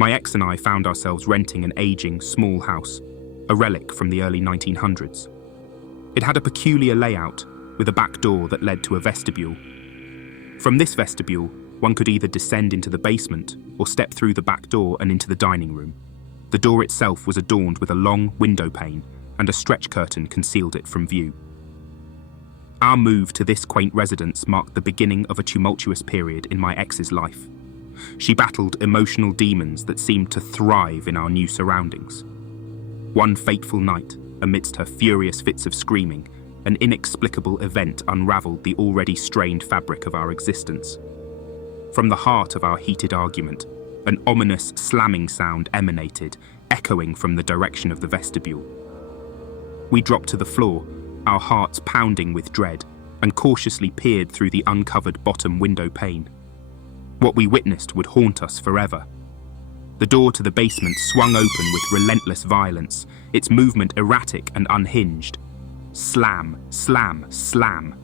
My ex and I found ourselves renting an aging, small house, a relic from the early 1900s. It had a peculiar layout, with a back door that led to a vestibule. From this vestibule, one could either descend into the basement or step through the back door and into the dining room. The door itself was adorned with a long window pane, and a stretch curtain concealed it from view. Our move to this quaint residence marked the beginning of a tumultuous period in my ex's life. She battled emotional demons that seemed to thrive in our new surroundings. One fateful night, amidst her furious fits of screaming, an inexplicable event unraveled the already strained fabric of our existence. From the heart of our heated argument, an ominous slamming sound emanated, echoing from the direction of the vestibule. We dropped to the floor, our hearts pounding with dread, and cautiously peered through the uncovered bottom window pane. What we witnessed would haunt us forever. The door to the basement swung open with relentless violence, its movement erratic and unhinged. Slam, slam, slam.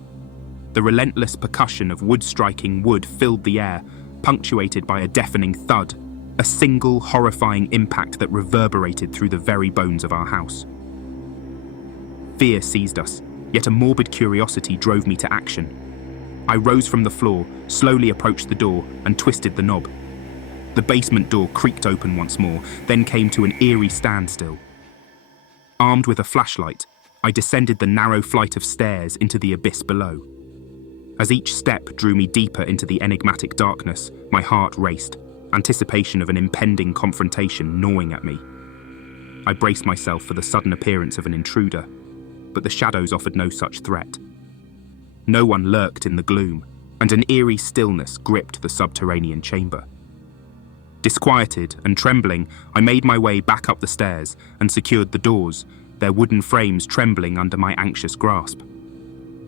The relentless percussion of wood striking wood filled the air, punctuated by a deafening thud, a single horrifying impact that reverberated through the very bones of our house. Fear seized us, yet a morbid curiosity drove me to action. I rose from the floor, slowly approached the door, and twisted the knob. The basement door creaked open once more, then came to an eerie standstill. Armed with a flashlight, I descended the narrow flight of stairs into the abyss below. As each step drew me deeper into the enigmatic darkness, my heart raced, anticipation of an impending confrontation gnawing at me. I braced myself for the sudden appearance of an intruder, but the shadows offered no such threat. No one lurked in the gloom, and an eerie stillness gripped the subterranean chamber. Disquieted and trembling, I made my way back up the stairs and secured the doors, their wooden frames trembling under my anxious grasp.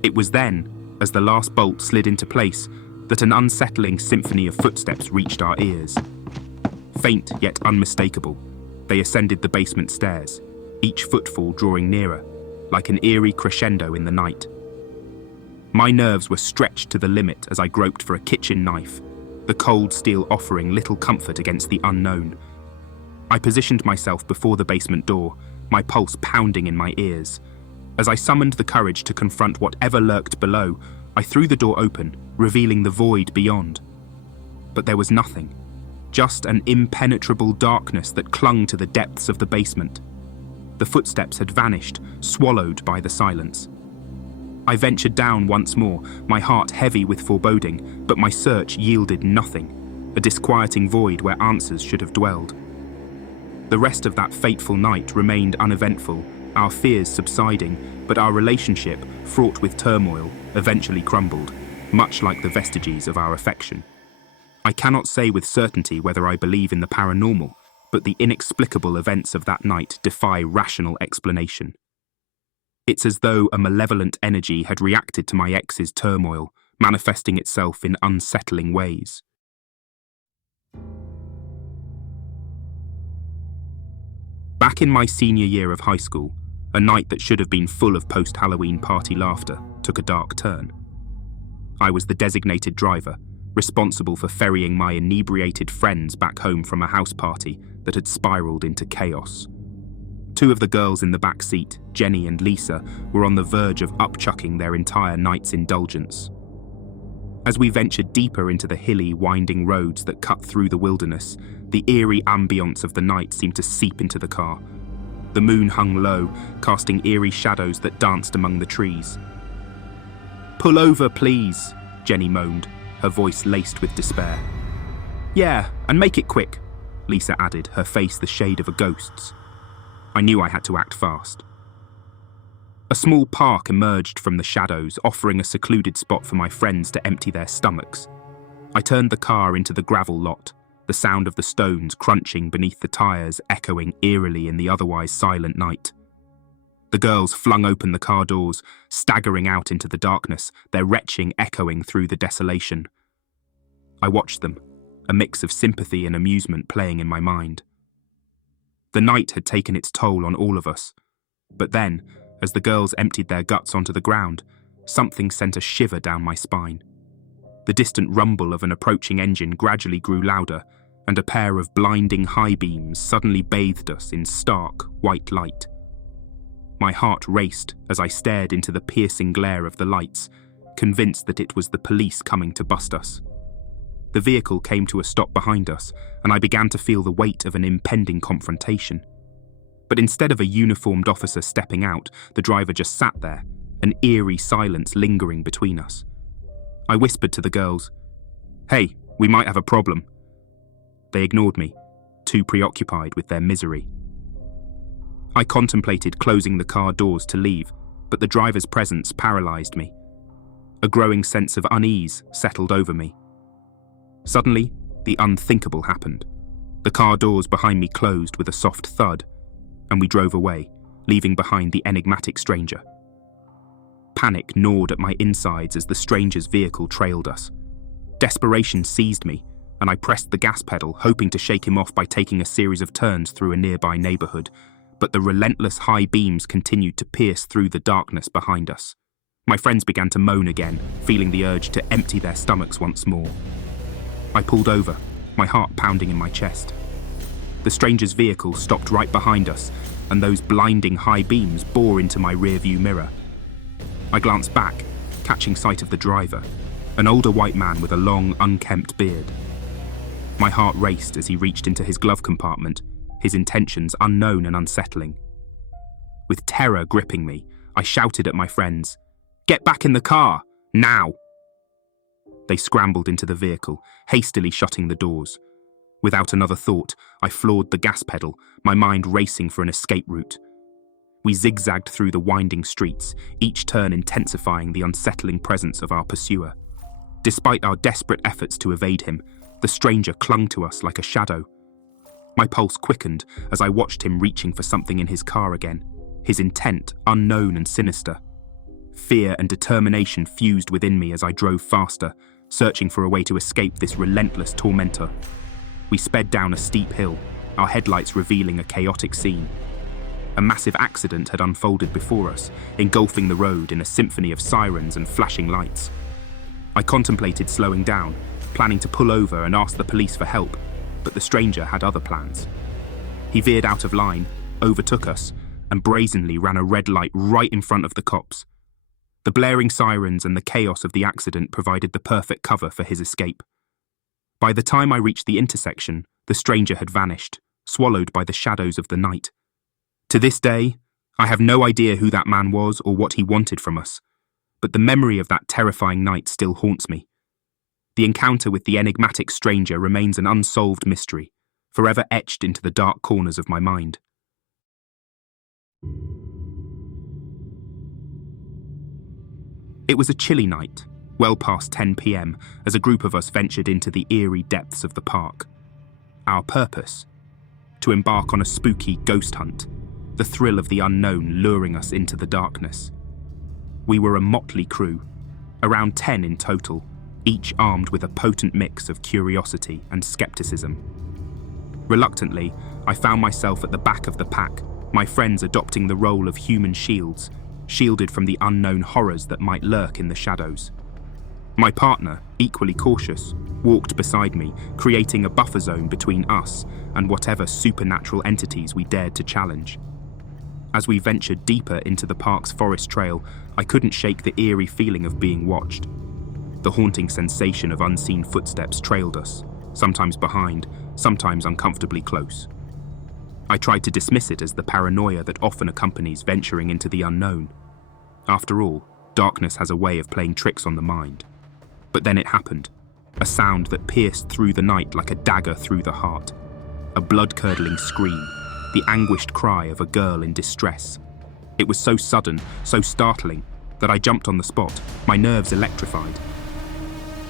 It was then, as the last bolt slid into place, that an unsettling symphony of footsteps reached our ears. Faint yet unmistakable, they ascended the basement stairs, each footfall drawing nearer, like an eerie crescendo in the night. My nerves were stretched to the limit as I groped for a kitchen knife, the cold steel offering little comfort against the unknown. I positioned myself before the basement door, my pulse pounding in my ears. As I summoned the courage to confront whatever lurked below, I threw the door open, revealing the void beyond. But there was nothing, just an impenetrable darkness that clung to the depths of the basement. The footsteps had vanished, swallowed by the silence. I ventured down once more, my heart heavy with foreboding, but my search yielded nothing, a disquieting void where answers should have dwelled. The rest of that fateful night remained uneventful, our fears subsiding, but our relationship, fraught with turmoil, eventually crumbled, much like the vestiges of our affection. I cannot say with certainty whether I believe in the paranormal, but the inexplicable events of that night defy rational explanation. It's as though a malevolent energy had reacted to my ex's turmoil, manifesting itself in unsettling ways. Back in my senior year of high school, a night that should have been full of post-Halloween party laughter took a dark turn. I was the designated driver, responsible for ferrying my inebriated friends back home from a house party that had spiraled into chaos. Two of the girls in the back seat, Jenny and Lisa, were on the verge of upchucking their entire night's indulgence. As we ventured deeper into the hilly, winding roads that cut through the wilderness, the eerie ambience of the night seemed to seep into the car. The moon hung low, casting eerie shadows that danced among the trees. "Pull over, please," Jenny moaned, her voice laced with despair. "Yeah, and make it quick," Lisa added, her face the shade of a ghost's. I knew I had to act fast. A small park emerged from the shadows, offering a secluded spot for my friends to empty their stomachs. I turned the car into the gravel lot, the sound of the stones crunching beneath the tires echoing eerily in the otherwise silent night. The girls flung open the car doors, staggering out into the darkness, their retching echoing through the desolation. I watched them, a mix of sympathy and amusement playing in my mind. The night had taken its toll on all of us, but then, as the girls emptied their guts onto the ground, something sent a shiver down my spine. The distant rumble of an approaching engine gradually grew louder, and a pair of blinding high beams suddenly bathed us in stark, white light. My heart raced as I stared into the piercing glare of the lights, convinced that it was the police coming to bust us. The vehicle came to a stop behind us, and I began to feel the weight of an impending confrontation. But instead of a uniformed officer stepping out, the driver just sat there, an eerie silence lingering between us. I whispered to the girls, "Hey, we might have a problem." They ignored me, too preoccupied with their misery. I contemplated closing the car doors to leave, but the driver's presence paralyzed me. A growing sense of unease settled over me. Suddenly, the unthinkable happened. The car doors behind me closed with a soft thud, and we drove away, leaving behind the enigmatic stranger. Panic gnawed at my insides as the stranger's vehicle trailed us. Desperation seized me, and I pressed the gas pedal, hoping to shake him off by taking a series of turns through a nearby neighborhood, but the relentless high beams continued to pierce through the darkness behind us. My friends began to moan again, feeling the urge to empty their stomachs once more. I pulled over, my heart pounding in my chest. The stranger's vehicle stopped right behind us, and those blinding high beams bore into my rearview mirror. I glanced back, catching sight of the driver, an older white man with a long, unkempt beard. My heart raced as he reached into his glove compartment, his intentions unknown and unsettling. With terror gripping me, I shouted at my friends, "Get back in the car, now!" They scrambled into the vehicle, hastily shutting the doors. Without another thought, I floored the gas pedal, my mind racing for an escape route. We zigzagged through the winding streets, each turn intensifying the unsettling presence of our pursuer. Despite our desperate efforts to evade him, the stranger clung to us like a shadow. My pulse quickened as I watched him reaching for something in his car again, his intent unknown and sinister. Fear and determination fused within me as I drove faster, searching for a way to escape this relentless tormentor. We sped down a steep hill, our headlights revealing a chaotic scene. A massive accident had unfolded before us, engulfing the road in a symphony of sirens and flashing lights. I contemplated slowing down, planning to pull over and ask the police for help, but the stranger had other plans. He veered out of line, overtook us, and brazenly ran a red light right in front of the cops. The blaring sirens and the chaos of the accident provided the perfect cover for his escape. By the time I reached the intersection, the stranger had vanished, swallowed by the shadows of the night. To this day, I have no idea who that man was or what he wanted from us, but the memory of that terrifying night still haunts me. The encounter with the enigmatic stranger remains an unsolved mystery, forever etched into the dark corners of my mind. It was a chilly night, well past 10 p.m, as a group of us ventured into the eerie depths of the park. Our purpose? To embark on a spooky ghost hunt, the thrill of the unknown luring us into the darkness. We were a motley crew, around 10 in total, each armed with a potent mix of curiosity and skepticism. Reluctantly, I found myself at the back of the pack, my friends adopting the role of human shields, shielded from the unknown horrors that might lurk in the shadows. My partner, equally cautious, walked beside me, creating a buffer zone between us and whatever supernatural entities we dared to challenge. As we ventured deeper into the park's forest trail, I couldn't shake the eerie feeling of being watched. The haunting sensation of unseen footsteps trailed us, sometimes behind, sometimes uncomfortably close. I tried to dismiss it as the paranoia that often accompanies venturing into the unknown. After all, darkness has a way of playing tricks on the mind. But then it happened, a sound that pierced through the night like a dagger through the heart. A blood-curdling scream, the anguished cry of a girl in distress. It was so sudden, so startling, that I jumped on the spot, my nerves electrified.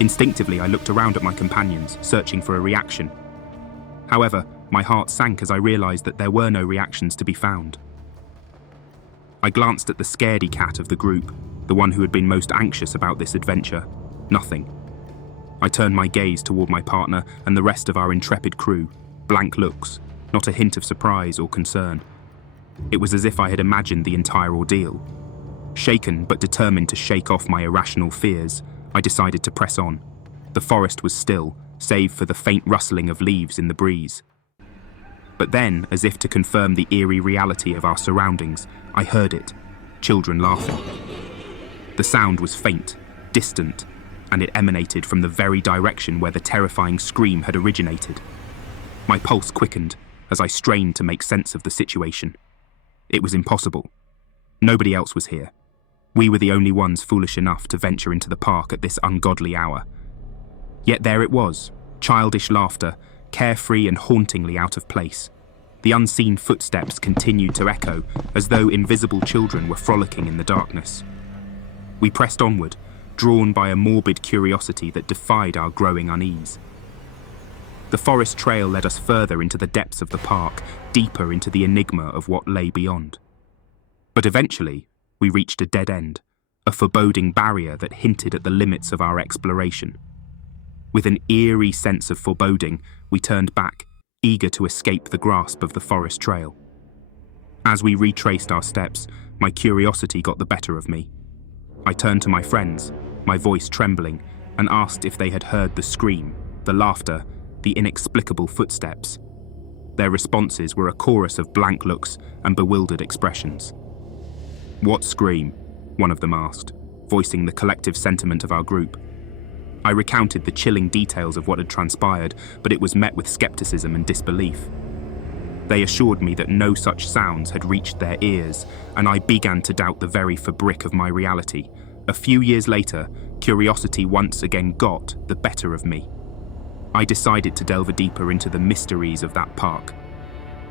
Instinctively, I looked around at my companions, searching for a reaction. However, my heart sank as I realized that there were no reactions to be found. I glanced at the scaredy cat of the group, the one who had been most anxious about this adventure. Nothing. I turned my gaze toward my partner and the rest of our intrepid crew, blank looks, not a hint of surprise or concern. It was as if I had imagined the entire ordeal. Shaken but determined to shake off my irrational fears, I decided to press on. The forest was still, save for the faint rustling of leaves in the breeze. But then, as if to confirm the eerie reality of our surroundings, I heard it, children laughing. The sound was faint, distant, and it emanated from the very direction where the terrifying scream had originated. My pulse quickened as I strained to make sense of the situation. It was impossible. Nobody else was here. We were the only ones foolish enough to venture into the park at this ungodly hour. Yet there it was, childish laughter, carefree and hauntingly out of place. The unseen footsteps continued to echo as though invisible children were frolicking in the darkness. We pressed onward, drawn by a morbid curiosity that defied our growing unease. The forest trail led us further into the depths of the park, deeper into the enigma of what lay beyond. But eventually, we reached a dead end, a foreboding barrier that hinted at the limits of our exploration. With an eerie sense of foreboding, we turned back, eager to escape the grasp of the forest trail. As we retraced our steps, my curiosity got the better of me. I turned to my friends, my voice trembling, and asked if they had heard the scream, the laughter, the inexplicable footsteps. Their responses were a chorus of blank looks and bewildered expressions. "What scream?" one of them asked, voicing the collective sentiment of our group. I recounted the chilling details of what had transpired, but it was met with skepticism and disbelief. They assured me that no such sounds had reached their ears, and I began to doubt the very fabric of my reality. A few years later, curiosity once again got the better of me. I decided to delve deeper into the mysteries of that park.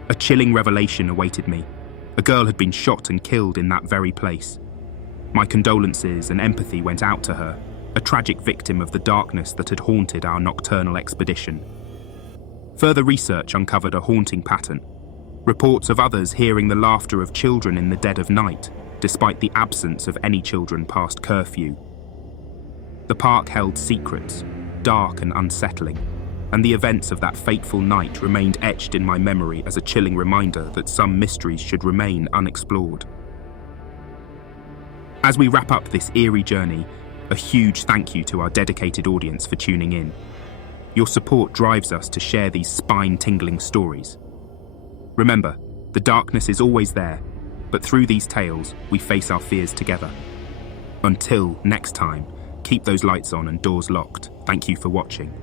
A chilling revelation awaited me. A girl had been shot and killed in that very place. My condolences and empathy went out to her, a tragic victim of the darkness that had haunted our nocturnal expedition. Further research uncovered a haunting pattern. Reports of others hearing the laughter of children in the dead of night, despite the absence of any children past curfew. The park held secrets, dark and unsettling, and the events of that fateful night remained etched in my memory as a chilling reminder that some mysteries should remain unexplored. As we wrap up this eerie journey, a huge thank you to our dedicated audience for tuning in. Your support drives us to share these spine-tingling stories. Remember, the darkness is always there, but through these tales, we face our fears together. Until next time, keep those lights on and doors locked. Thank you for watching.